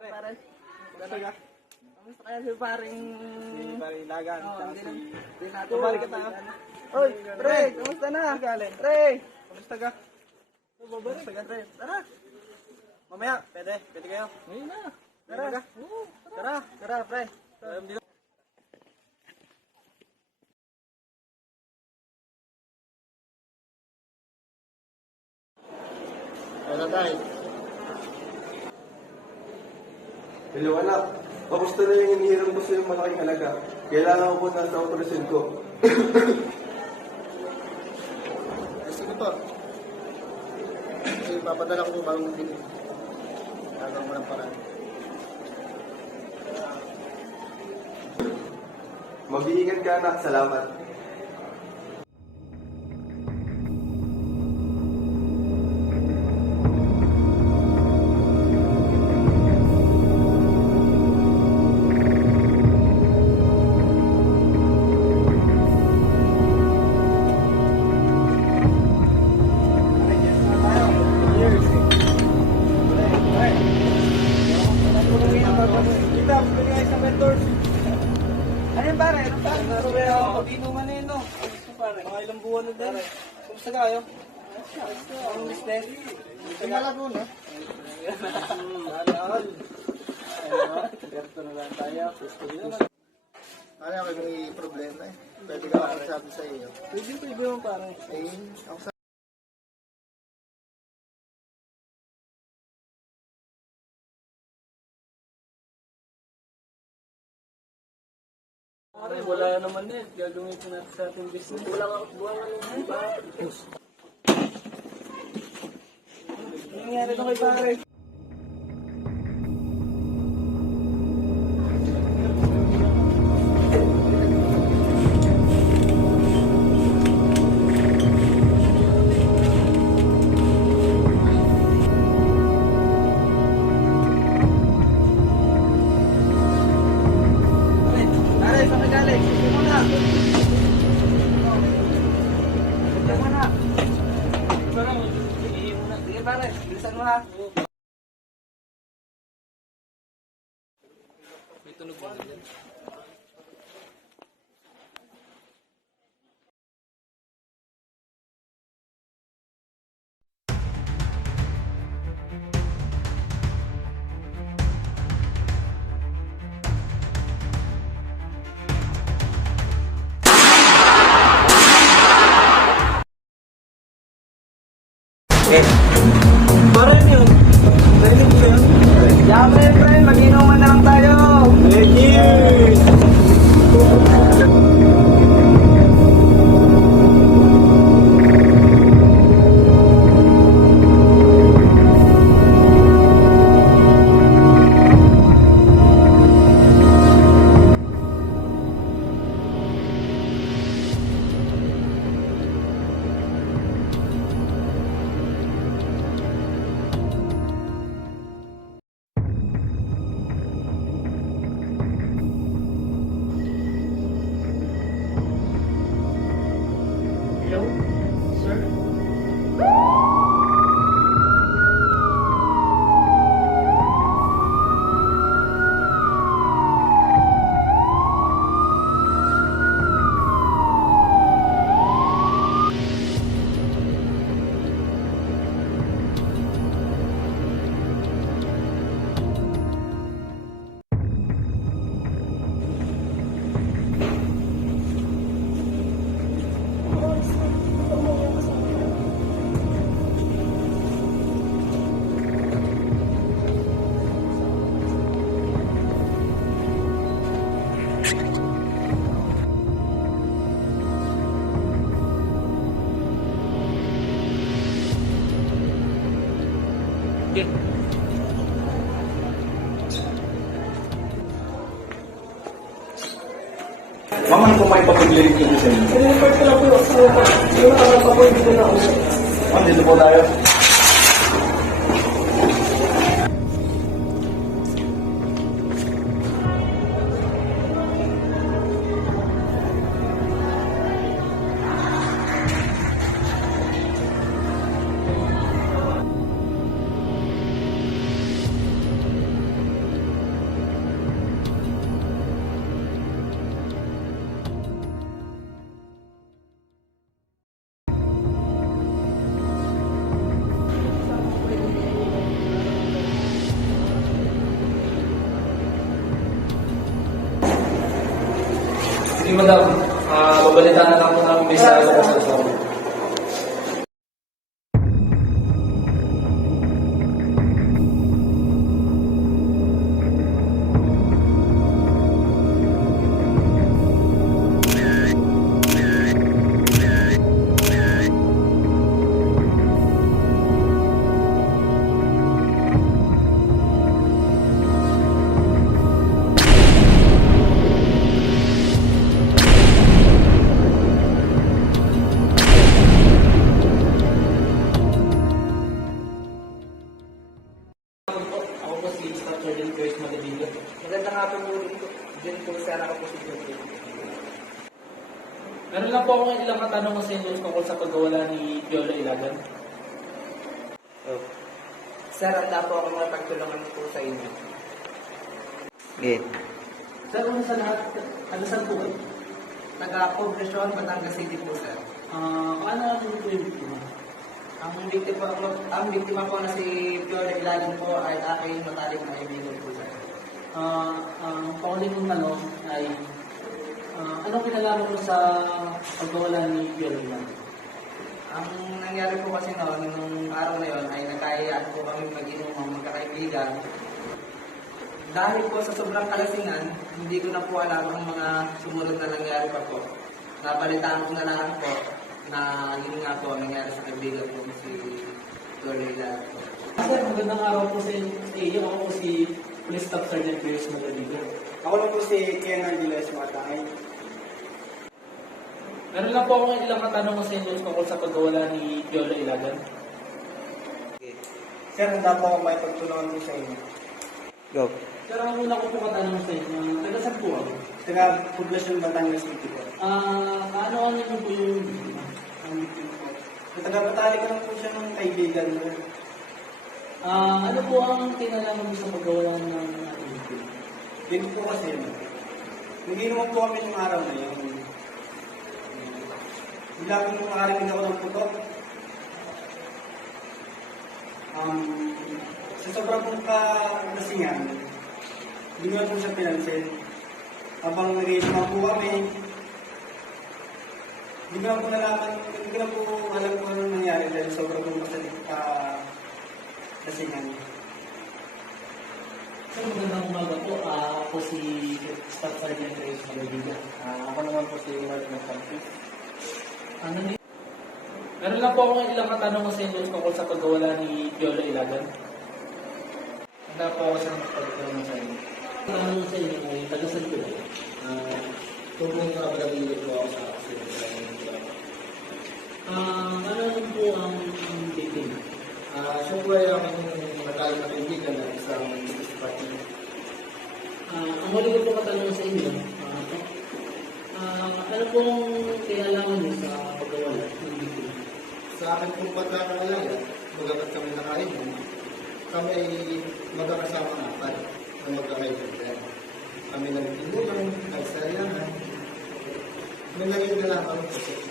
Pare. Kamusta kaya si paring... Si paring Lagan. Hindi natin. Bumalik ka tayo. Oy, pre, kamusta na? Pre. Kamusta ka? Babalik ka, pre. Tara. Mamaya, pwede kayo. Ngayon na. Tara. Tara, pre. Dito. Tara tayo. Hello anak, kamusta na yung hinihiram ko sa yung malaking halaga? Kailangan ko po na sa operasyon ko. Sige po. Papadala ko po bago magbili. Gagawin mo ng paraan. Mag-iingat ka anak, salamat. Ayun pare, anong saan? Pag-inuman na yun, no? Mga ilang buwan na din. Kamusta kayo? Ang business? Ang Malabon, no? Alahal. Ganito na lang tayo. Pare, ako may problema eh. Pwede ka ako sabi sa iyo. Pwede mo parang. Ayun, ako sa... Pare, wala naman eh. Gagawin ko natin sa ating business. Wala nga buwangan ng ba? Ano nangyari na kay pare? Pare, saan ka galing? Sige mo na. Sige mo na. Sige pare, bilisan mo ha. May tunog ba na dyan? Pare yun. Rinig ko yun. Yame, friend. Mag-inuman na lang tayo. Cheers! Hello, sir? Mama, kung may papaglirik ko sa inyo. Ma'am, dito po tayo. Si Madam, babalitaan na lang po namin may sa sa Ako po si Staff Sergeant Chris Magadigo. Magandang hapon po rin po. Diyan po sa ako po si Jordan. Meron lang po akong ilang katanungan sa inyo tungkol sa pagkawala ni Piolo Ilagan. Sir, handa po ako magpagtulungan po sa inyo. Sir, ano sa lahat? Ano saan po kayo? Taga-Poblacion, Batangas City po, sir. Paano po yung biktima? Ang biktima po na si Piolo Ilagan po ay aking matalik na kaibigan po, sir. Ang panguling kong tanong ay anong kinalaman mo sa pagkawala ni Piolo Ilagan? Ang nangyari po kasi noon, nung araw na yon ay nagkayaan po kami mag-inom ng magkakaibigan. Dahil po sa sobrang kalasingan, hindi ko na po alam ang mga sumunod na nangyari pa po. Nabalitaan ko na lang po na yun nga po ang nangyari sa kaibigan ko si Dorela. Sir, magandang araw po sa iyo. Ako po si Police Staff Sergeant Chris Magadigo. Ako lang po si Ken Angeles Matangay. Meron lang po akong ilang katanungan sa inyo tungkol sa pagkawala ni Piolo Ilagan. Sir, handa po ako may pagtulungan po sa inyo. Sir, ang una ko po katanungan sa inyo, taga saan po ako? Taga Poblacion Batangas City po. Ano po yung biktima? Ang biktima po. Taga-Batali ko lang po siya ng kaibigan mo. Ano po ang kinalaman mo sa pagkawala ng ating biktima? Dito po kasi, nagiinuman po kami yung araw na yun. Bigla ko nung makarinig ako ng putok. Sa sobrang pong kalasingan, hindi ko na po siya pinansin. Habang nagiinuman po kami, hindi ko na po nalaman, hindi ko na po alam kung ano nangyari dahil sobrang pong kalasingan. Sir, magandang umaga po. Ako si Staff Sergeant Chris Magadigo. Ako naman po si Mark Macampis. Meron lang po akong ilang katanungan sa inyo tungkol sa pagkawala ni Piolo Ilagan. Handa po ako sa pagtulong sa inyo. Tanong sa inyo ay taga saan po kayo? Tungkol sa pagkabilit po ako sa accident. Ano po ang biktima? Siya po ay aking matalik na kaibigan ng isang business partner. Ang huli ko po katanungan sa inyo, ano pong kinalaman niyo sa pagkawala ng biktima? Sa akin pong pagkakalaya, magagat kami nakainom, kami ay magkakasama na apat na magkakaibigan. Kami nagtindugan, nagsayahan, may naging nalaman ko sa